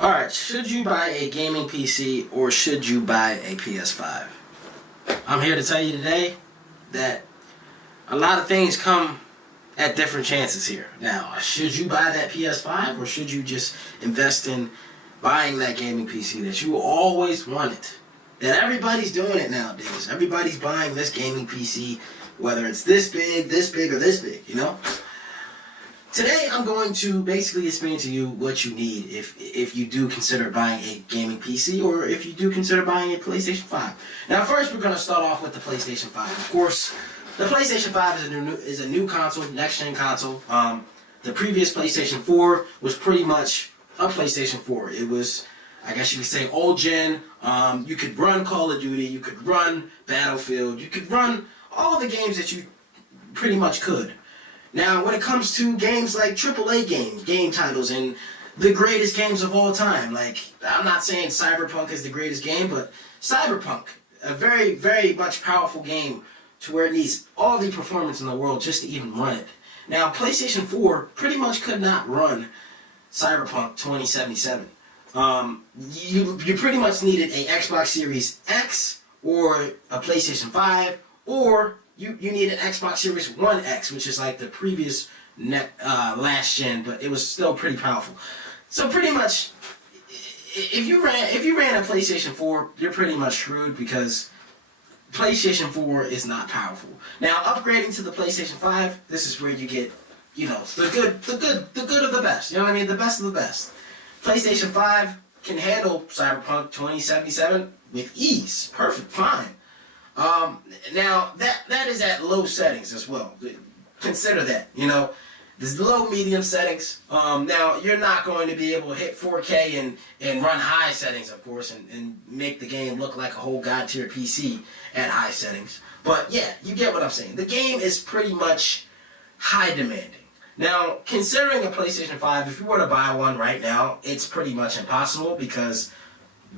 Alright, should you buy a gaming PC or should you buy a PS5? I'm here to tell you today that a lot of things come at different chances here. Now, should you buy that PS5 or should you just invest in buying that gaming PC that you always wanted? That everybody's doing it nowadays. Everybody's buying this gaming PC, whether it's this big, or this big, you know? Today, I'm going to basically explain to you what you need if you do consider buying a gaming PC or if you do consider buying a PlayStation 5. Now, first, we're going to start off with the PlayStation 5. Of course, the PlayStation 5 is a new console, next-gen console. The previous PlayStation 4 was pretty much a PlayStation 4. It was, I guess you could say, old-gen. You could run Call of Duty, you could run Battlefield, you could run all the games that you pretty much could. Now, when it comes to games like AAA games, game titles, and the greatest games of all time, like, I'm not saying Cyberpunk is the greatest game, but Cyberpunk, a very, very much powerful game to where it needs all the performance in the world just to even run it. Now, PlayStation 4 pretty much could not run Cyberpunk 2077. You pretty much needed a Xbox Series X or a PlayStation 5, or you need an Xbox Series 1X, which is like the previous last gen, but it was still pretty powerful. So pretty much, if you ran a PlayStation 4, you're pretty much screwed because PlayStation 4 is not powerful. Now, upgrading to the PlayStation 5, this is where you get, you know, the good of the best. You know what I mean? The best of the best. PlayStation 5 can handle Cyberpunk 2077 with ease. Perfect, fine. Now, that is at low settings as well. Consider that, you know. There's low, medium settings. Now, you're not going to be able to hit 4K and run high settings, of course, and make the game look like a whole god-tier PC at high settings. But, yeah, you get what I'm saying. The game is pretty much high demanding. Now, considering a PlayStation 5, if you were to buy one right now, it's pretty much impossible because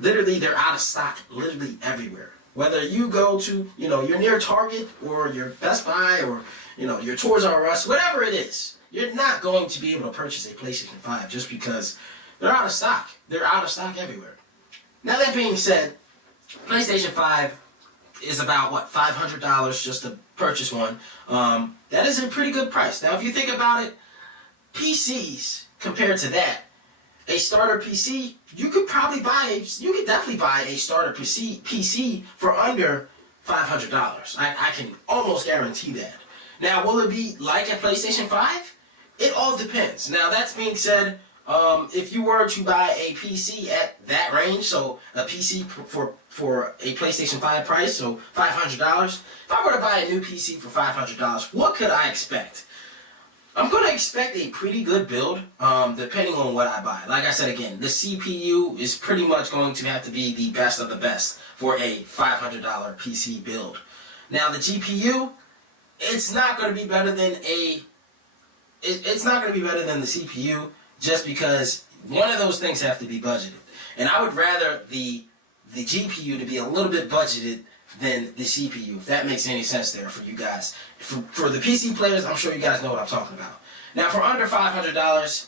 literally they're out of stock literally everywhere. Whether you go to, you know, you're near Target or your Best Buy or, you know, your Toys R Us, whatever it is, you're not going to be able to purchase a PlayStation 5 just because they're out of stock. They're out of stock everywhere. Now, that being said, PlayStation 5 is about, what, $500 just to purchase one. That is a pretty good price. Now, if you think about it, PCs compared to that, a starter PC, you could definitely buy a starter PC for under $500. I can almost guarantee that. Now, will it be like a PlayStation 5? It all depends. Now, that being said, if you were to buy a PC at that range, so a PC for a PlayStation 5 price, so $500, if I were to buy a new PC for $500, what could I expect? I'm going to expect a pretty good build, depending on what I buy. Like I said again, the CPU is pretty much going to have to be the best of the best for a $500 PC build. Now, the GPU, it's not going to be better than it's not going to be better than the CPU, just because one of those things have to be budgeted. And I would rather the GPU to be a little bit budgeted than the CPU, if that makes any sense there for you guys. For the PC players, I'm sure you guys know what I'm talking about. Now, for under $500,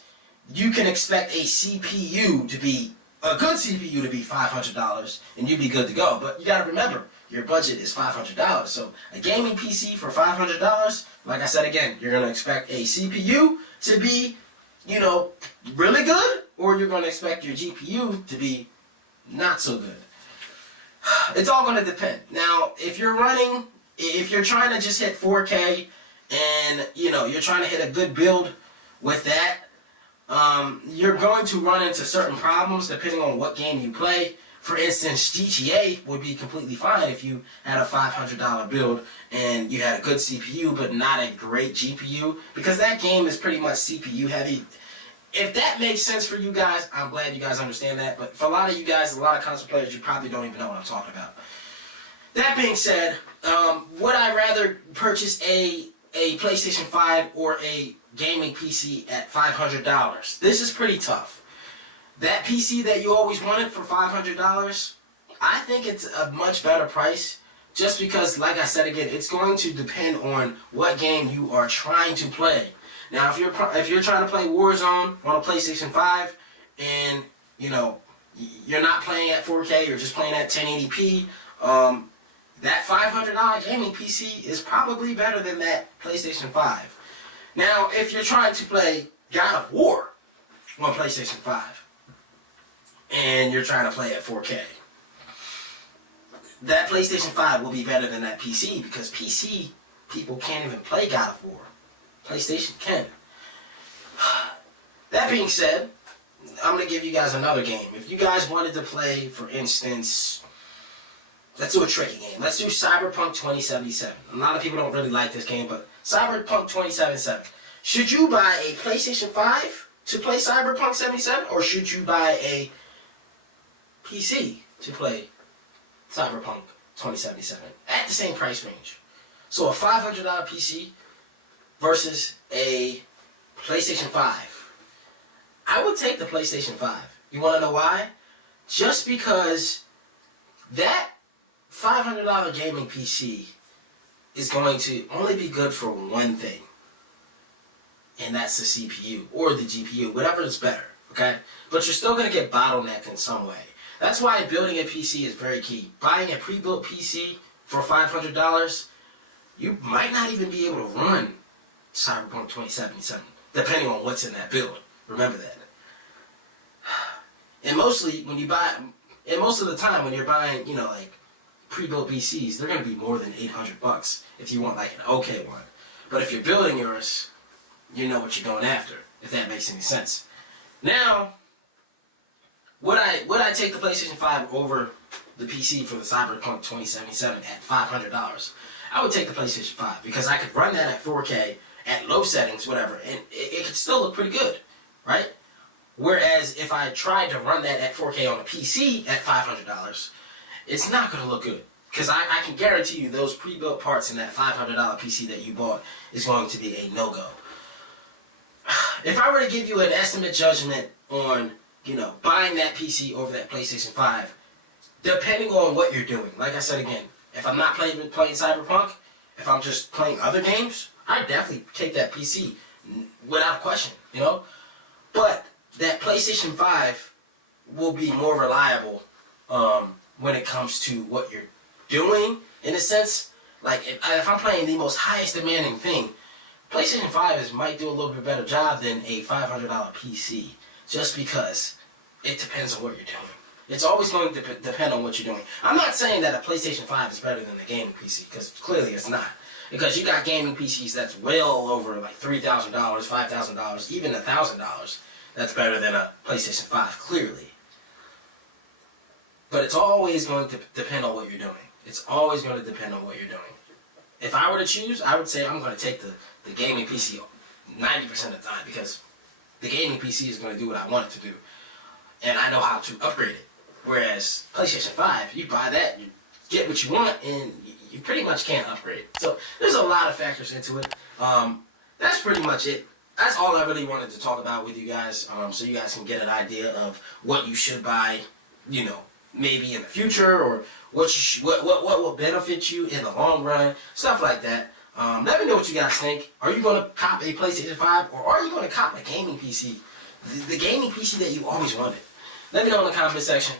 you can expect a CPU to be, a good CPU to be $500, and you'd be good to go. But you gotta remember, your budget is $500. So a gaming PC for $500, like I said again, you're gonna expect a CPU to be, you know, really good, or you're gonna expect your GPU to be not so good. It's all going to depend. Now, if you're trying to just hit 4K and, you know, you're trying to hit a good build with that, you're going to run into certain problems depending on what game you play. For instance, GTA would be completely fine if you had a $500 build and you had a good CPU but not a great GPU, because that game is pretty much CPU heavy. If that makes sense for you guys, I'm glad you guys understand that. But for a lot of you guys, a lot of console players, you probably don't even know what I'm talking about. That being said, would I rather purchase a PlayStation 5 or a gaming PC at $500? This is pretty tough. That PC that you always wanted for $500, I think it's a much better price, just because, like I said again, it's going to depend on what game you are trying to play. Now, if you're trying to play Warzone on a PlayStation 5 and you're not playing at 4K, you're just playing at 1080p, that $500 gaming PC is probably better than that PlayStation 5. Now, if you're trying to play God of War on PlayStation 5, and you're trying to play at 4K, that PlayStation 5 will be better than that PC, because PC people can't even play God of War. PlayStation can. That being said, I'm going to give you guys another game. If you guys wanted to play, for instance, let's do a tricky game. Let's do Cyberpunk 2077. A lot of people don't really like this game, but Cyberpunk 2077. Should you buy a PlayStation 5 to play Cyberpunk 77, or should you buy a PC to play Cyberpunk 2077 at the same price range? So a $500 PC versus a PlayStation 5. I would take the PlayStation 5. You want to know why? Just because that $500 gaming PC is going to only be good for one thing, and that's the CPU or the GPU, whatever is better, okay? But you're still going to get bottlenecked in some way. That's why building a PC is very key. Buying a pre-built PC for $500, you might not even be able to run Cyberpunk 2077, depending on what's in that build. Remember that. And most of the time when you're buying, like pre-built PCs, they're going to be more than $800 if you want like an okay one. But if you're building yours, you know what you're going after, if that makes any sense. Now, would I take the PlayStation 5 over the PC for the Cyberpunk 2077 at $500? I would take the PlayStation 5 because I could run that at 4K at low settings, whatever, and it could still look pretty good, right? Whereas if I tried to run that at 4K on a PC at $500, it's not going to look good. Because I can guarantee you those pre-built parts in that $500 PC that you bought is going to be a no-go. If I were to give you an estimate judgment on, buying that PC over that PlayStation 5, depending on what you're doing, like I said again, if I'm not playing Cyberpunk, if I'm just playing other games, I'd definitely take that PC without question, But that PlayStation 5 will be more reliable when it comes to what you're doing, in a sense. Like, if I'm playing the most highest demanding thing, PlayStation 5 might do a little bit better job than a $500 PC, just because it depends on what you're doing. It's always going to depend on what you're doing. I'm not saying that a PlayStation 5 is better than a gaming PC, because clearly it's not. Because you got gaming PCs that's well over like $3,000, $5,000, even $1,000. That's better than a PlayStation 5, clearly. But it's always going to depend on what you're doing. It's always going to depend on what you're doing. If I were to choose, I would say I'm going to take the gaming PC 90% of the time, because the gaming PC is going to do what I want it to do. And I know how to upgrade it. Whereas PlayStation 5, you buy that, you get what you want, and you pretty much can't upgrade. So there's a lot of factors into it. That's pretty much it. That's all I really wanted to talk about with you guys, so you guys can get an idea of what you should buy, maybe in the future, or what will benefit you in the long run, stuff like that. Let me know what you guys think. Are you going to cop a PlayStation 5, or are you going to cop a gaming PC? The gaming PC that you always wanted. Let me know in the comment section.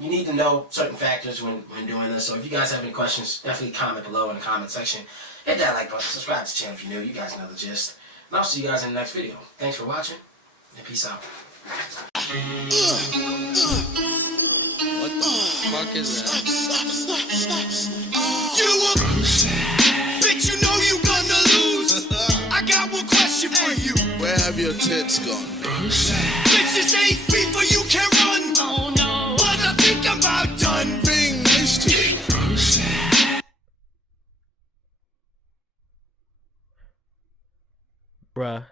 You need to know certain factors when doing this, so if you guys have any questions, definitely comment below in the comment section. Hit that like button, subscribe to the channel if you're new. You guys know the gist. And I'll see you guys in the next video. Thanks for watching, and peace out. What the fuck is that? Bitch, you know you gonna lose. I got one question for you. Where have your tits gone? Bitch, this ain't FIFA, you can run. Oh no. But I think I'm about done. Being nice to you. Bruh.